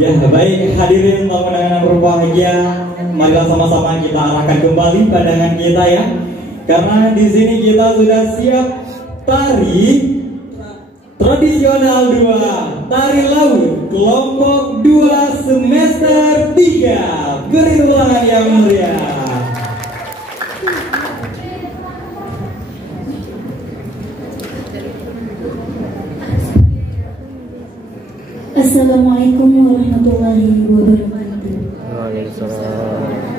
Ya, baik hadirin tamu undangan yang berbahagia, marilah sama-sama kita arahkan kembali pandangan kita ya. Karena di sini kita sudah siap tari tradisional 2, tari laut kelompok 2 semester 3. Beri ruangan yang mulia. Assalamualaikum warahmatullahi wabarakatuh. Waalaikumsalam.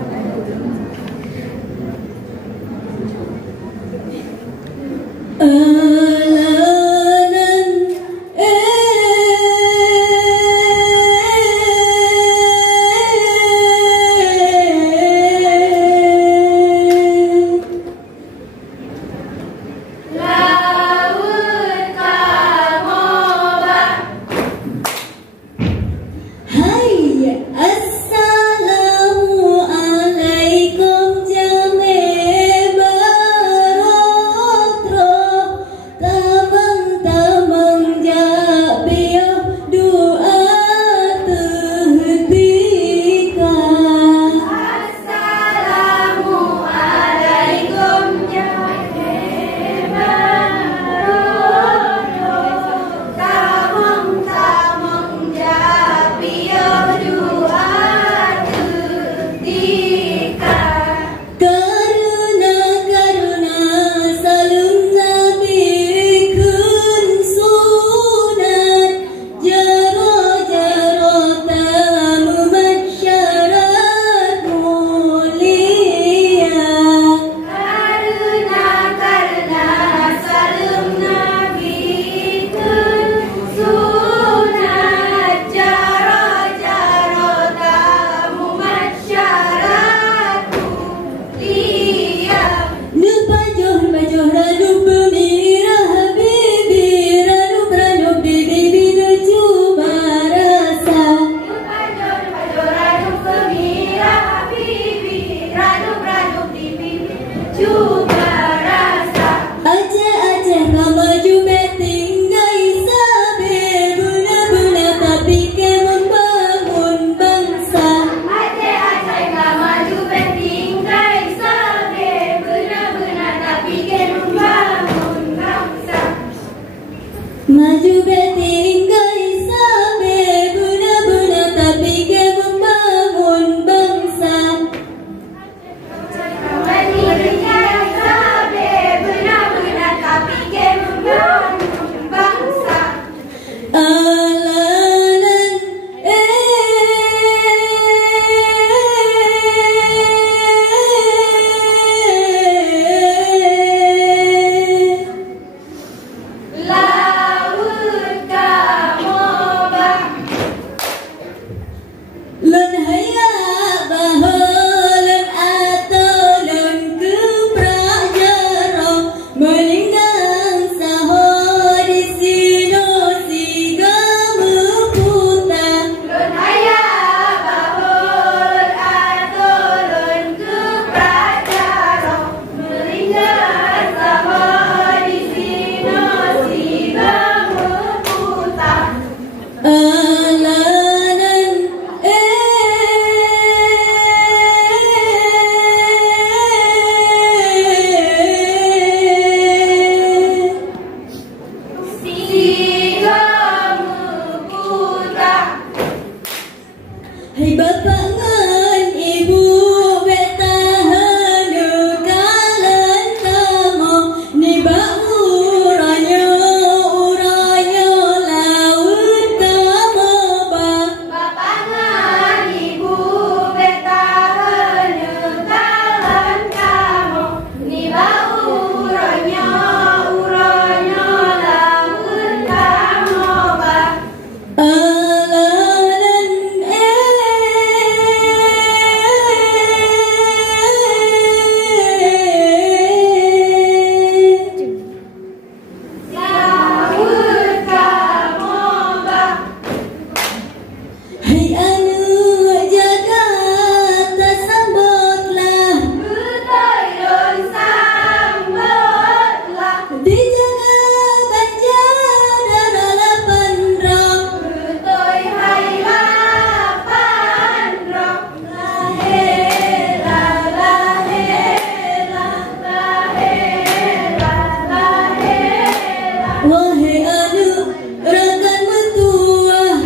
Wahai anu rakan mertua,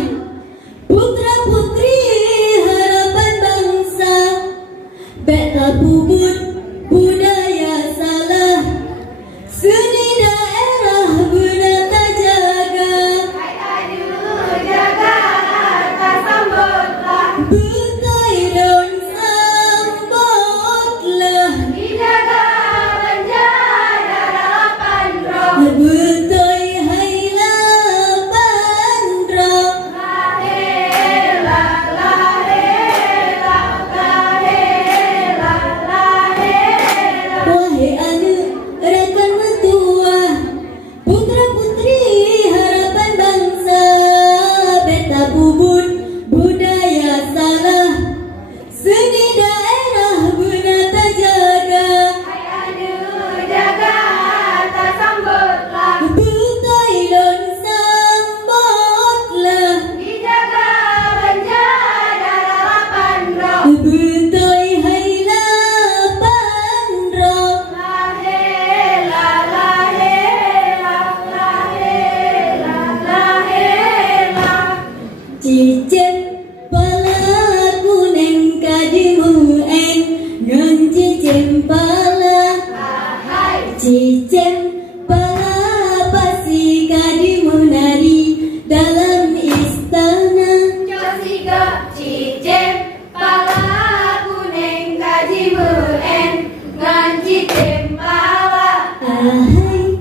putra putri harapan bangsa, beta bubut budaya salah, seni daerah guna tak jaga. Jaga tak sambutlah, butai daun sambutlah, dijaga menjaga harapan roh. Butai hailah bandra, lahirlah, lahirlah, lahirlah, lahirlah. Wahai anu rakan mertua, putra putri harapan bangsa, beta bubut budaya salah, seni daerah guna tak jaga. Jaga tak sambutlah, butai daun sambutlah, dijaga menjaga harapan roh. Butai hailah bandra, lahirlah, lahirlah, lahirlah, lahirlah. Cicit pala kuning kadimu en ngan cicit pala, cicit pala pasi kadimu nari dalam istana. Josiga cicit pala kuning kadimu en ngan cicit pala,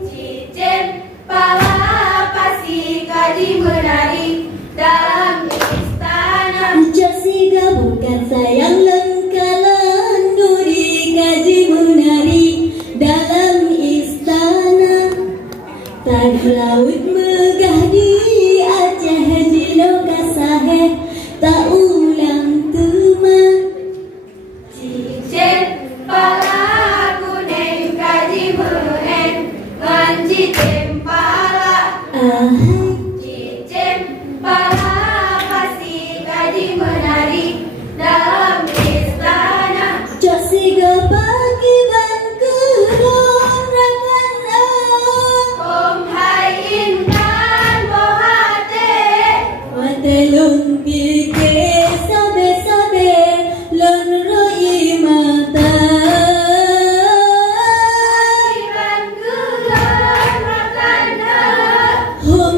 cicit pala pasi kadimu nari dalam istana. Josiga bukan sayang lengkalan duri kajimu nari dalam istana. Tag laut megah di Aceh di Lokasahe tak ulang tuma. Cicit pala kuning kajimu en ngan cicit pala, cicit pala pasti kaji menari dalam istana. Josiga pagi bangku rakan om hai intan bohate, watelung pike sabe sabe lon roi mata. Bangku rakan om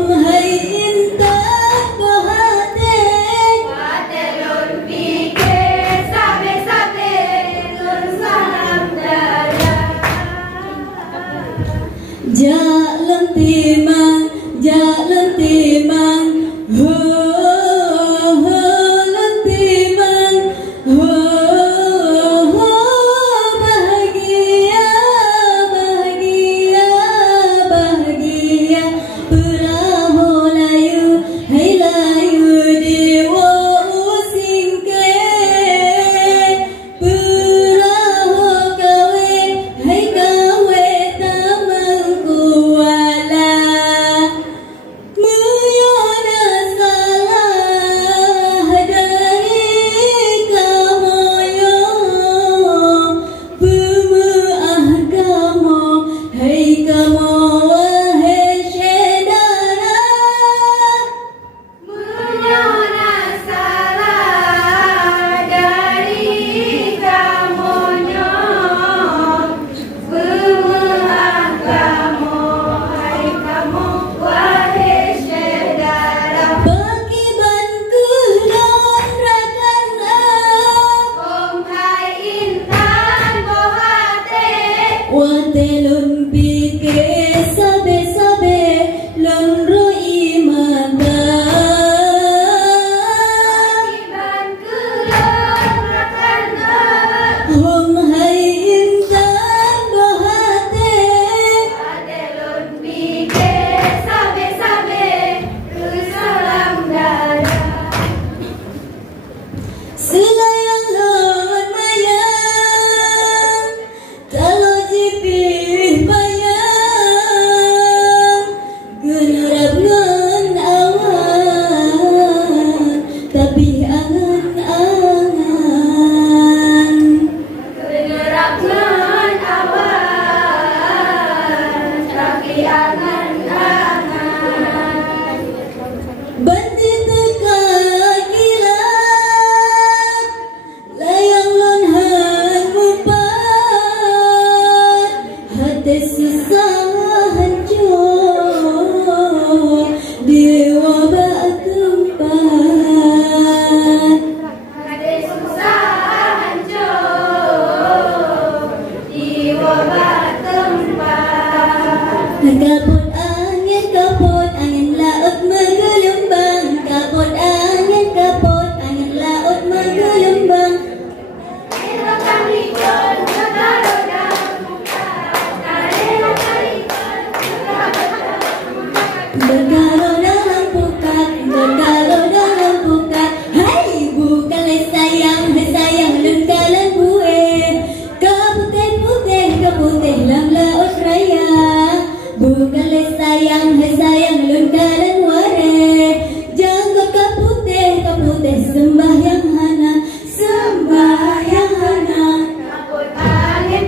sayang lungkalan ware jangkau kaputeh sembahyang hana kaput angin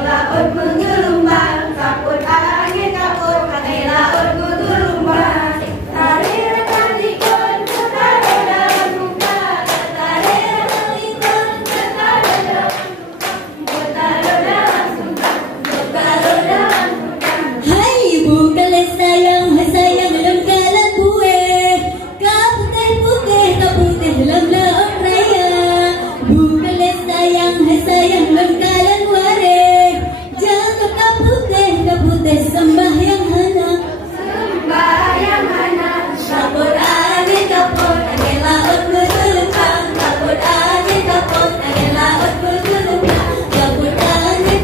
laut menggelombang kaput angin laut menggelombang tarik talikon ketara dalam muka tarik talikon ketara dalam muka hai bukan sayang lengkalan kue kaputeh dalam laut raya bukan sayang lengkalan ware jatuh kaputeh sembahyang hana kaput angin laut menggelombang kaput angin laut menggelombang kaput angin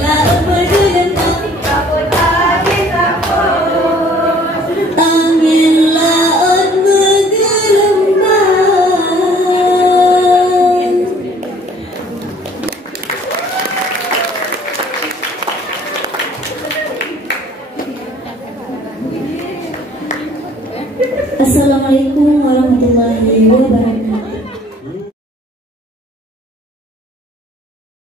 laut menggelombang kaput angin laut menggelombang. Assalamualaikum warahmatullahi wabarakatuh.